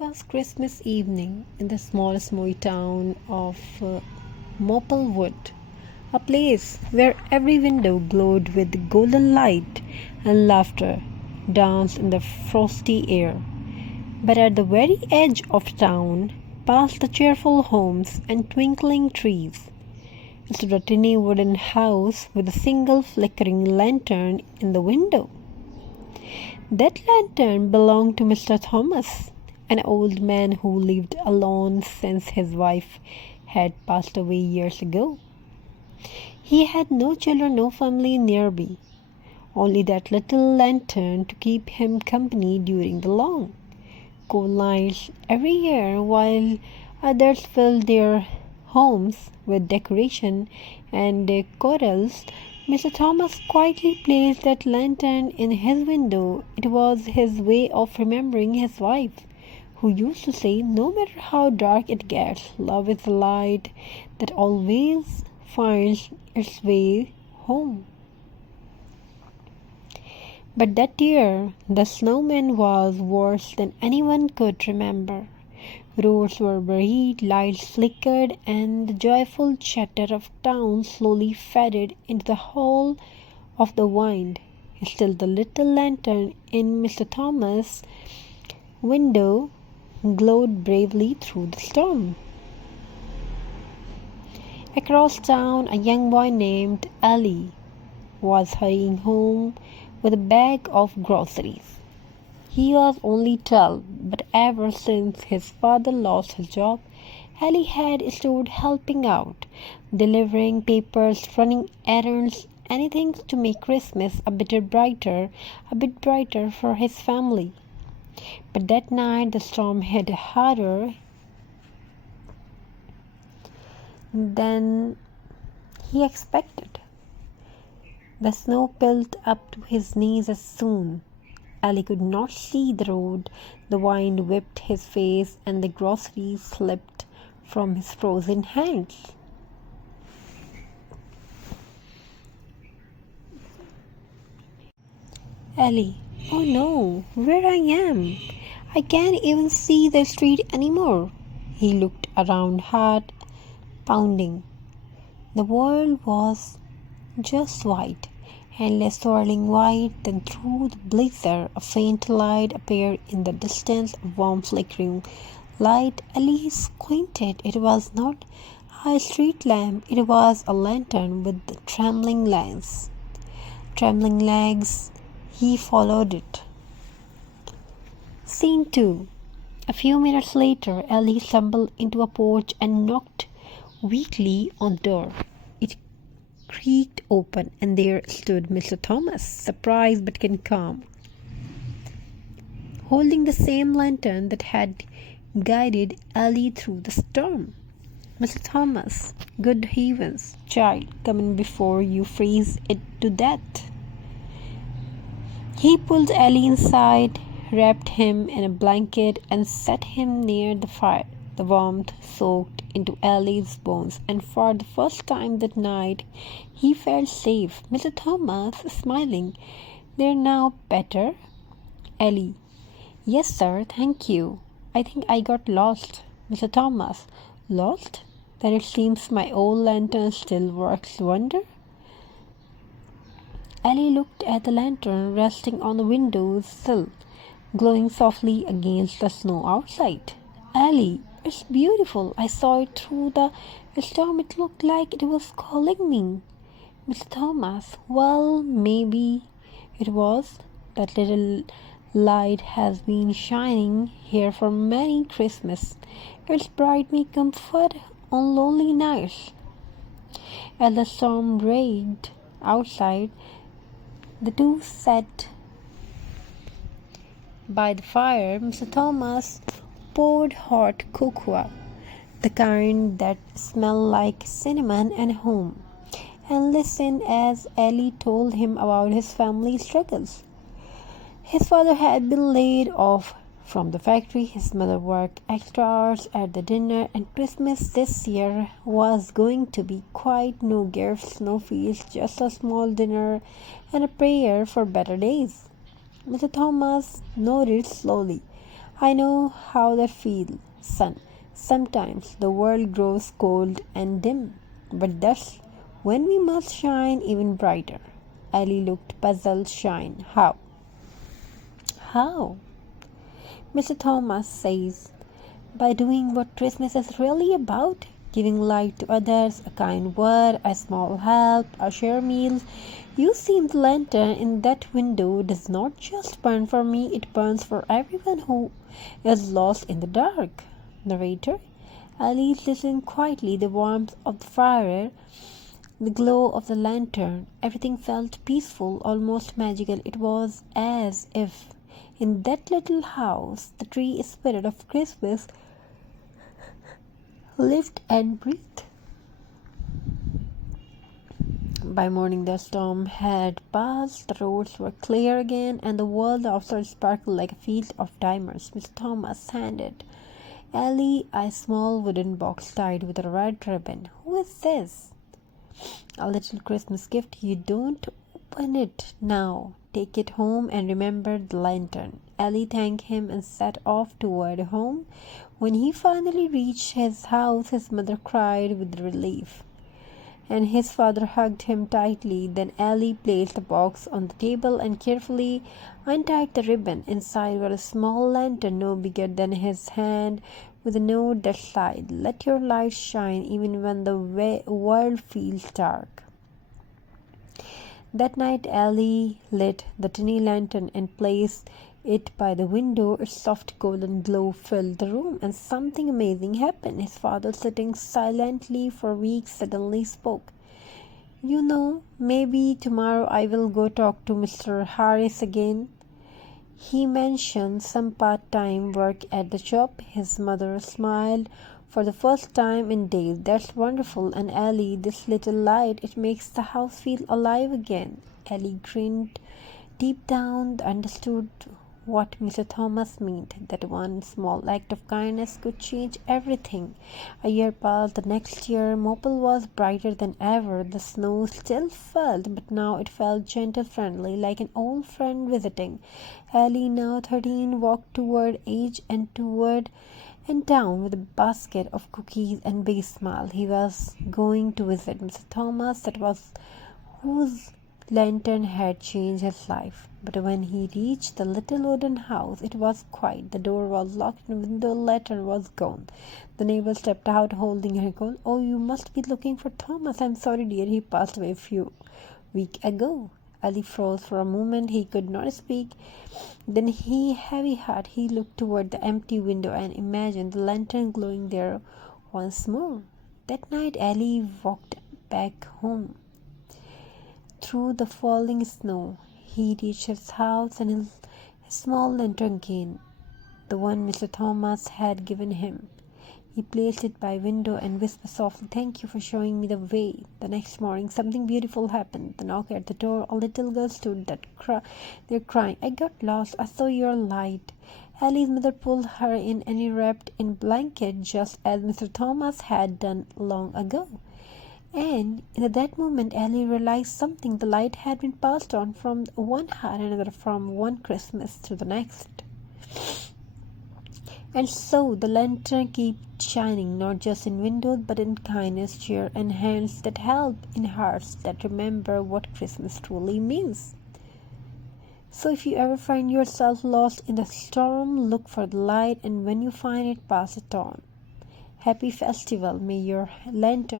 It was Christmas evening in the small snowy town of Maplewood, a place where every window glowed with golden light and laughter danced in the frosty air. But at the very edge of town, past the cheerful homes and twinkling trees, stood a tiny wooden house with a single flickering lantern in the window. That lantern belonged to Mr. Thomas, an old man who lived alone since his wife had passed away years ago. He had no children, no family nearby, only that little lantern to keep him company during the long, cold nights every year while others filled their homes with decoration and corals. Mr. Thomas quietly placed that lantern in his window. It was his way of remembering his wife, who used to say, "No matter how dark it gets, love is the light that always finds its way home." But that year, the snowman was worse than anyone could remember. Roads were buried, lights flickered, and the joyful chatter of town slowly faded into the hall of the wind. Still, the little lantern in Mr. Thomas' window glowed bravely through the storm. Across town, a young boy named Ali was hurrying home with a bag of groceries. He was only 12, but ever since his father lost his job, Ali had stood helping out, delivering papers, running errands, anything to make Christmas a bit brighter for his family. But that night the storm hit harder than he expected. The snow built up to his knees as soon. Ali could not see the road. The wind whipped his face and the groceries slipped from his frozen hands. Ali, oh no, where I am? I can't even see the street anymore. He looked around, heart pounding. The world was just white, endless swirling white. Then through the blizzard a faint light appeared in the distance, a warm flickering light. Ali squinted. It was not a street lamp, it was a lantern with trembling legs. Trembling legs. He followed it. Scene 2. A few minutes later, Ali stumbled into a porch and knocked weakly on the door. It creaked open, and there stood Mr. Thomas, surprised but calm, holding the same lantern that had guided Ali through the storm. "Mr. Thomas, good heavens, child, come in before you freeze it to death." He pulled Ali inside, wrapped him in a blanket, and set him near the fire. The warmth soaked into Ali's bones, and for the first time that night he felt safe. Mr. Thomas, smiling, "They're now better?" Ali, "Yes, sir, thank you. I think I got lost." Mr. Thomas, "Lost? Then it seems my old lantern still works wonder." Ali looked at the lantern resting on the window sill, glowing softly against the snow outside. "Ali, it's beautiful. I saw it through the storm. It looked like it was calling me." Mr. Thomas, "Well, maybe it was. That little light has been shining here for many Christmas. It's brought me comfort on lonely nights." As the storm raged outside, the two sat by the fire. Mr. Thomas poured hot cocoa, the kind that smelled like cinnamon and home, and listened as Ali told him about his family struggles. His father had been laid off from the factory, his mother worked extra hours at the dinner, and Christmas this year was going to be quiet. No gifts, no feast, just a small dinner and a prayer for better days. Mr. Thomas nodded slowly. I know how that feels, son. Sometimes the world grows cold and dim, but that's when we must shine even brighter. Ellie looked puzzled. Shine? How? How? Mr. Thomas says, by doing what Christmas is really about, giving light to others, a kind word, a small help, a share meal. You see, the lantern in that window does not just burn for me, it burns for everyone who is lost in the dark. Narrator. Alice listened quietly, the warmth of the fire, the glow of the lantern. Everything felt peaceful, almost magical. It was as if in that little house the tree spirit of Christmas lived and breathed. By morning the storm had passed, the roads were clear again, and the world outside sparkled like a field of diamonds. Mr. Thomas handed Ellie a small wooden box tied with a red ribbon. Who is this? A little Christmas gift. You don't open it now. Take it home and remember the lantern. Ellie thanked him and set off toward home. When he finally reached his house, his mother cried with relief, and his father hugged him tightly. Then Ellie placed the box on the table and carefully untied the ribbon. Inside was a small lantern no bigger than his hand, with a note that said, let your light shine even when the world feels dark. That night Ellie lit the tiny lantern and placed it by the window. Its soft golden glow filled the room, and something amazing happened. His father, sitting silently for weeks, suddenly spoke. You know, maybe tomorrow I will go talk to Mr. Harris again. He mentioned some part-time work at the shop. His mother smiled for the first time in days. That's wonderful. And Ellie, this little light, it makes the house feel alive again. Ellie grinned. Deep down, understood what Mr. Thomas meant, that one small act of kindness could change everything. A year passed. The next year, Mopel was brighter than ever. The snow still fell, but now it felt gentle, friendly, like an old friend visiting. Ellie, now 13, walked toward age and town with a basket of cookies and big smile. He was going to visit Mr. Thomas, that was whose lantern had changed his life. But when he reached the little wooden house, it was quiet. The door was locked and the window lantern was gone. The neighbor stepped out holding her coat. Oh, you must be looking for Thomas. I'm sorry, dear. He passed away a few weeks ago. Ali froze for a moment. He could not speak. Then, heavy heart, he looked toward the empty window and imagined the lantern glowing there once more. That night, Ali walked back home through the falling snow. He reached his house and his small lantern again, the one Mr. Thomas had given him. He placed it by window and whispered softly, thank you for showing me the way. The next morning, something beautiful happened. The knock at the door. A little girl stood there crying, I got lost. I saw your light. Ellie's mother pulled her in and wrapped in blanket, just as Mr. Thomas had done long ago. And in that moment, Ellie realized something. The light had been passed on from one heart and another, from one Christmas to the next. And so the lantern kept shining, not just in windows, but in kindness, cheer, and hands that help, in hearts that remember what Christmas truly means. So if you ever find yourself lost in the storm, look for the light, and when you find it, pass it on. Happy festival. May your lantern